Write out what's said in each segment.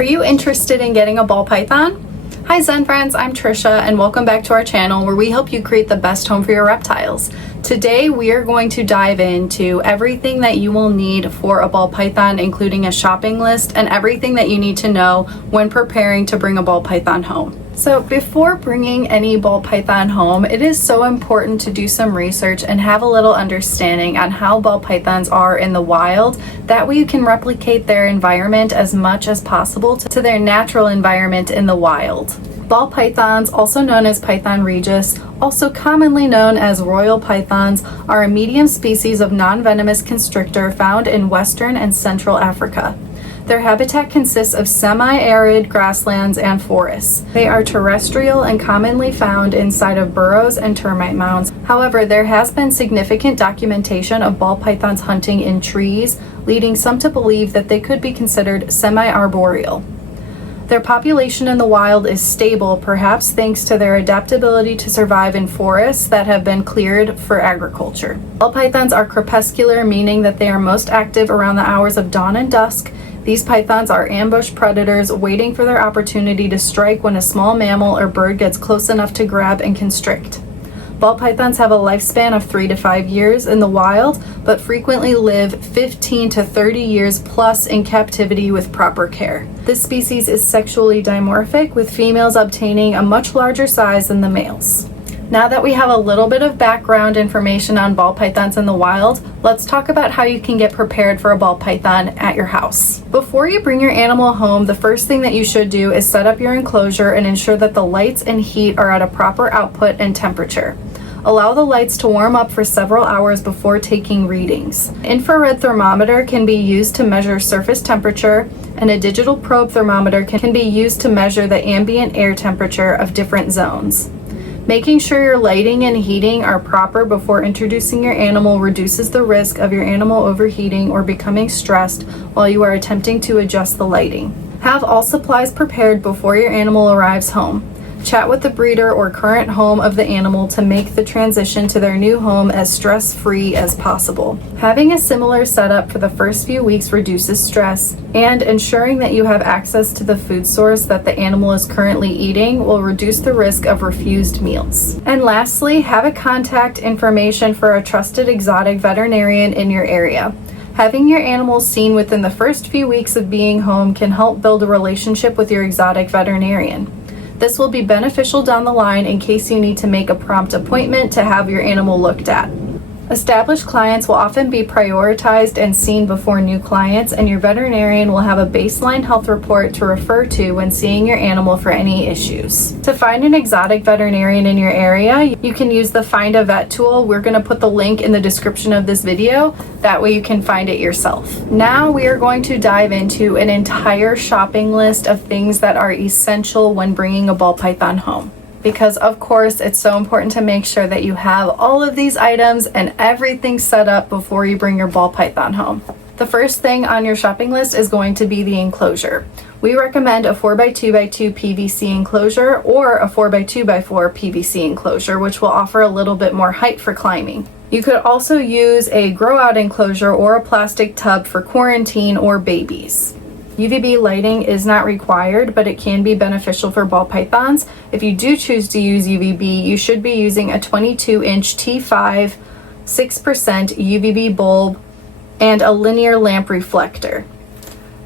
Are you interested in getting a ball python? Hi Zen friends, I'm Trisha and welcome back to our channel where we help you create the best home for your reptiles. Today we are going to dive into everything that you will need for a ball python, including a shopping list and everything that you need to know when preparing to bring a ball python home. So before bringing any ball python home, it is so important to do some research and have a little understanding on how ball pythons are in the wild. That way you can replicate their environment as much as possible to their natural environment in the wild. Ball pythons, also known as Python regius, also commonly known as royal pythons, are a medium species of non-venomous constrictor found in western and central Africa. Their habitat consists of semi-arid grasslands and forests. They are terrestrial and commonly found inside of burrows and termite mounds. However, there has been significant documentation of ball pythons hunting in trees, leading some to believe that they could be considered semi-arboreal. Their population in the wild is stable, perhaps thanks to their adaptability to survive in forests that have been cleared for agriculture. Ball pythons are crepuscular, meaning that they are most active around the hours of dawn and dusk. These pythons are ambush predators waiting for their opportunity to strike when a small mammal or bird gets close enough to grab and constrict. Ball pythons have a lifespan of 3 to 5 years in the wild, but frequently live 15 to 30 years plus in captivity with proper care. This species is sexually dimorphic, with females obtaining a much larger size than the males. Now that we have a little bit of background information on ball pythons in the wild, let's talk about how you can get prepared for a ball python at your house. Before you bring your animal home, the first thing that you should do is set up your enclosure and ensure that the lights and heat are at a proper output and temperature. Allow the lights to warm up for several hours before taking readings. Infrared thermometer can be used to measure surface temperature, and a digital probe thermometer can be used to measure the ambient air temperature of different zones. Making sure your lighting and heating are proper before introducing your animal reduces the risk of your animal overheating or becoming stressed while you are attempting to adjust the lighting. Have all supplies prepared before your animal arrives home. Chat with the breeder or current home of the animal to make the transition to their new home as stress-free as possible. Having a similar setup for the first few weeks reduces stress, and ensuring that you have access to the food source that the animal is currently eating will reduce the risk of refused meals. And lastly, have a contact information for a trusted exotic veterinarian in your area. Having your animals seen within the first few weeks of being home can help build a relationship with your exotic veterinarian. This will be beneficial down the line in case you need to make a prompt appointment to have your animal looked at. Established clients will often be prioritized and seen before new clients, and your veterinarian will have a baseline health report to refer to when seeing your animal for any issues. To find an exotic veterinarian in your area, you can use the Find a Vet tool. We're going to put the link in the description of this video. That way you can find it yourself. Now we are going to dive into an entire shopping list of things that are essential when bringing a ball python home. Because of course it's so important to make sure that you have all of these items and everything set up before you bring your ball python home. The first thing on your shopping list is going to be the enclosure. We recommend a 4x2x2 PVC enclosure or a 4x2x4 PVC enclosure, which will offer a little bit more height for climbing. You could also use a grow out enclosure or a plastic tub for quarantine or babies. UVB lighting is not required, but it can be beneficial for ball pythons. If you do choose to use UVB, you should be using a 22-inch T5 6% UVB bulb and a linear lamp reflector.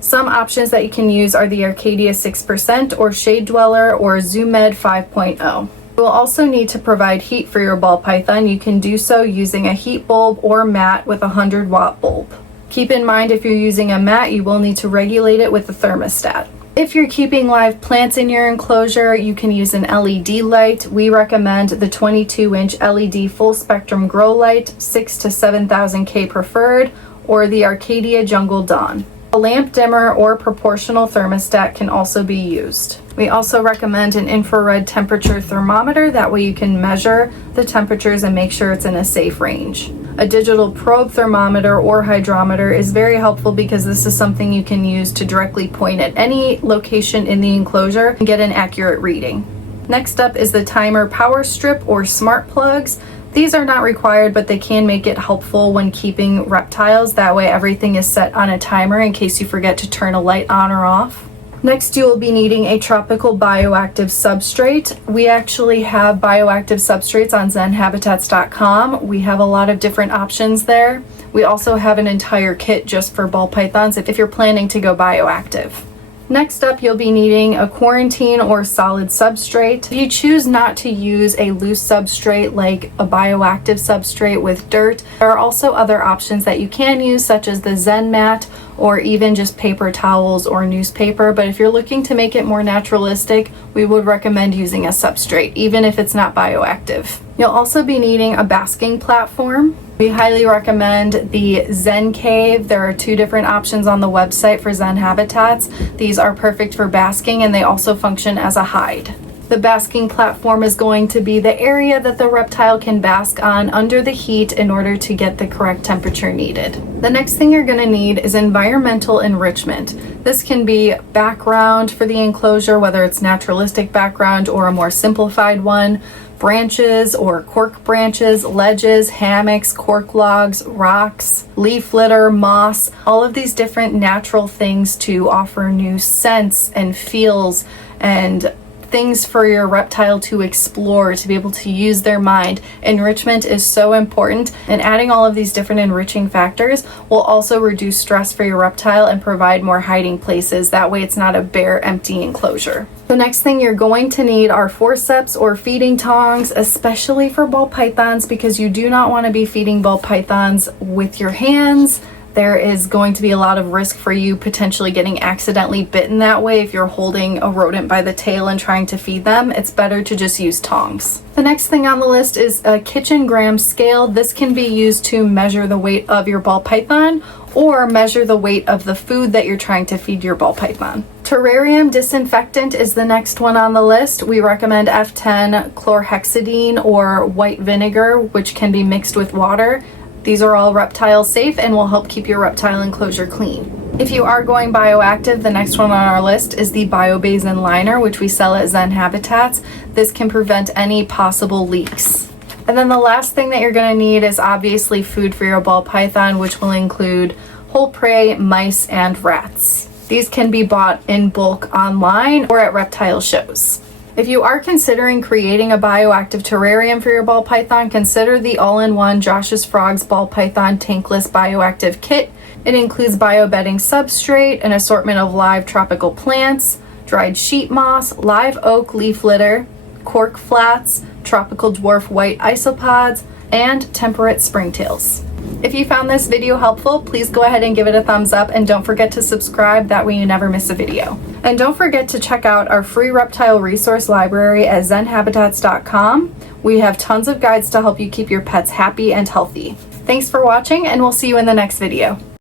Some options that you can use are the Arcadia 6% or Shade Dweller or ZoomMed 5.0. You will also need to provide heat for your ball python. You can do so using a heat bulb or mat with a 100-watt bulb. Keep in mind, if you're using a mat, you will need to regulate it with a thermostat. If you're keeping live plants in your enclosure, you can use an LED light. We recommend the 22-inch LED full spectrum grow light, 6 to 7,000 K preferred, or the Arcadia Jungle Dawn. A lamp dimmer or proportional thermostat can also be used. We also recommend an infrared temperature thermometer. That way you can measure the temperatures and make sure it's in a safe range. A digital probe thermometer or hydrometer is very helpful because this is something you can use to directly point at any location in the enclosure and get an accurate reading. Next up is the timer power strip or smart plugs. These are not required, but they can make it helpful when keeping reptiles. That way everything is set on a timer in case you forget to turn a light on or off. Next, you will be needing a tropical bioactive substrate. We actually have bioactive substrates on zenhabitats.com. We have a lot of different options there. We also have an entire kit just for ball pythons if you're planning to go bioactive. Next up, you'll be needing a quarantine or solid substrate. If you choose not to use a loose substrate like a bioactive substrate with dirt, there are also other options that you can use, such as the Zen mat or even just paper towels or newspaper. But if you're looking to make it more naturalistic, we would recommend using a substrate, even if it's not bioactive. You'll also be needing a basking platform. We highly recommend the Zen Cave. There are 2 different options on the website for Zen Habitats. These are perfect for basking and they also function as a hide. The basking platform is going to be the area that the reptile can bask on under the heat in order to get the correct temperature needed. The next thing you're going to need is environmental enrichment. This can be background for the enclosure, whether it's naturalistic background or a more simplified one. Branches or cork branches, ledges, hammocks, cork logs, rocks, leaf litter, moss, all of these different natural things to offer new scents and feels and things for your reptile to explore, to be able to use their mind. Enrichment is so important, and adding all of these different enriching factors will also reduce stress for your reptile and provide more hiding places. That way it's not a bare, empty enclosure. The next thing you're going to need are forceps or feeding tongs, especially for ball pythons, because you do not want to be feeding ball pythons with your hands. There is going to be a lot of risk for you potentially getting accidentally bitten that way if you're holding a rodent by the tail and trying to feed them. It's better to just use tongs. The next thing on the list is a kitchen gram scale. This can be used to measure the weight of your ball python or measure the weight of the food that you're trying to feed your ball python. Terrarium disinfectant is the next one on the list. We recommend F10 chlorhexidine or white vinegar, which can be mixed with water. These are all reptile safe and will help keep your reptile enclosure clean. If you are going bioactive, the next one on our list is the BioBasin liner, which we sell at Zen Habitats. This can prevent any possible leaks. And then the last thing that you're going to need is obviously food for your ball python, which will include whole prey, mice, and rats. These can be bought in bulk online or at reptile shows. If you are considering creating a bioactive terrarium for your ball python, consider the all-in-one Josh's Frogs Ball Python Tankless Bioactive Kit. It includes biobedding substrate, an assortment of live tropical plants, dried sheet moss, live oak leaf litter, cork flats, tropical dwarf white isopods, and temperate springtails. If you found this video helpful, please go ahead and give it a thumbs up, and don't forget to subscribe, that way you never miss a video. And don't forget to check out our free reptile resource library at zenhabitats.com. We have tons of guides to help you keep your pets happy and healthy. Thanks for watching, and we'll see you in the next video.